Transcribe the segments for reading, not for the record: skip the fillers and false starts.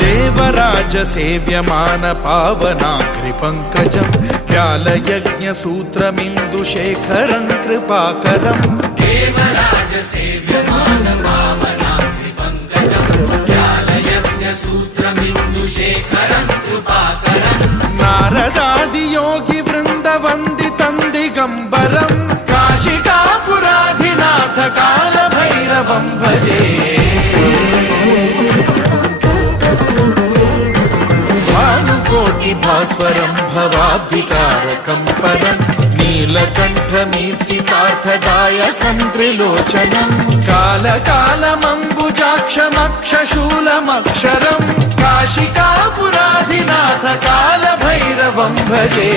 देवराज सेव्यमान पावनाग्रि पंकजं व्यालयज्ञ सूत्रमिन्दुशेखरं कृपाकरं देवराज सेव्यमान पावनाग्रि पंकजं व्यालयज्ञ सूत्रमिन्दुशेखरं कृपाकरं नारदादि योगी वृन्द वन्दितं दिगम्बरं काशिकापुराधिनाथ कालभैरवं भजे भास्वरं भवाब्धिकारकं परं नीलकण्ठमीप्सितार्थदायकं त्रिलोचनं कालकालमम्बुजाक्षमक्षशूलमक्षरं काशिकापुराधिनाथ कालभैरवं भजे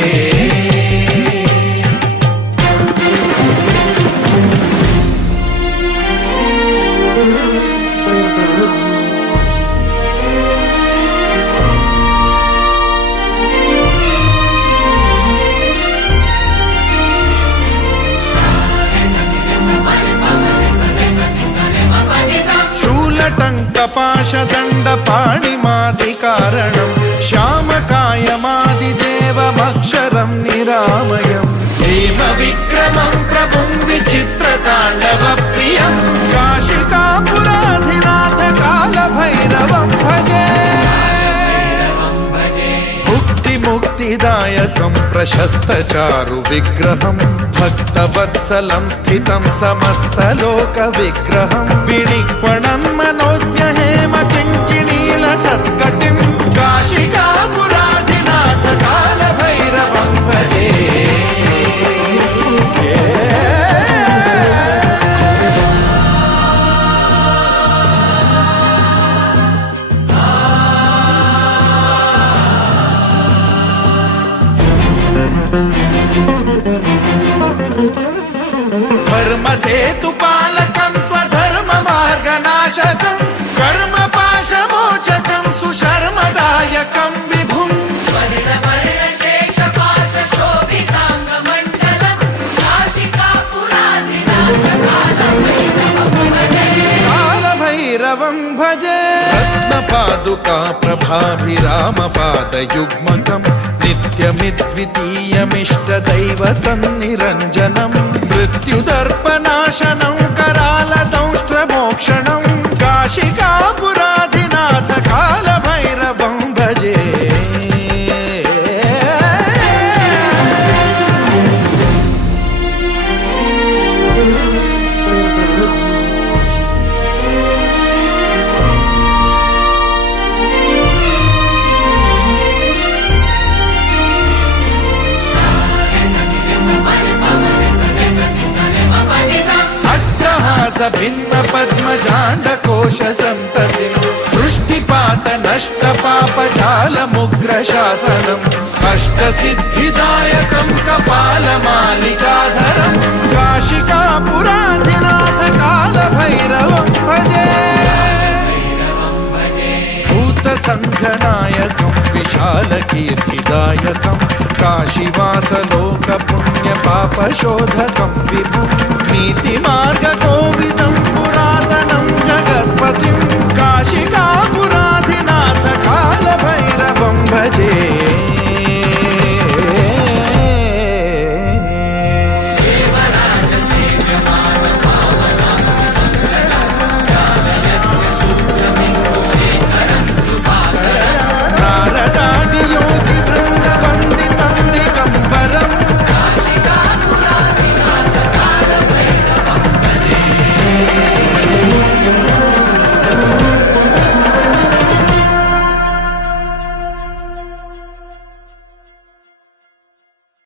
टङ्कपाशदण्डपाणिमादिकारणं श्यामकायमादिदेवमक्षरं निरामयं हेमविक्रमं प्रभुं विचित्रताण्डवप्रियं काशिकापुराधिनाथ कालभैरवं भजे मुक्तिदायकं प्रशस्तचारु विग्रहं भक्तवत्सलं स्थितं समस्तलोकविग्रहं विनिक्वणं मनोज्ञ हेम किङ्किणीलसत्कटिं काशिकापुराधिनाथ कालभैरवं भजे धर्मसेतुपालकं त्वधर्ममार्गनाशकं कर्मपाशमोचकं सुशर्मदायकं विभुं कालभैरवं भजे रत्नपादुका प्रभाभिरामपादयुग्मकं नित्यमिद्वितीयमिष्टदैवतं निरञ्जनं मृत्युदर्पनाशनं करालदंष्ट्रमोक्षणं काशिकापुराधिनाथ कालभैरवं भजे भिन्न पद्मजाण्डकोश संततिं वृष्टिपात नष्ट पापजालमुग्र शासनम् अष्टसिद्धिदायकं कपालमालिकाधरं काशिकापुराधिनाथ कालभैरवं भजे भूतसङ्घनायकं विशालकीर्तिदायकं काशीवासलोकपुण्यपापशोधकं विभुं नीतिमार्गकोविदं पुरातनं जगत्पतिं काशिकापुराधिनाथ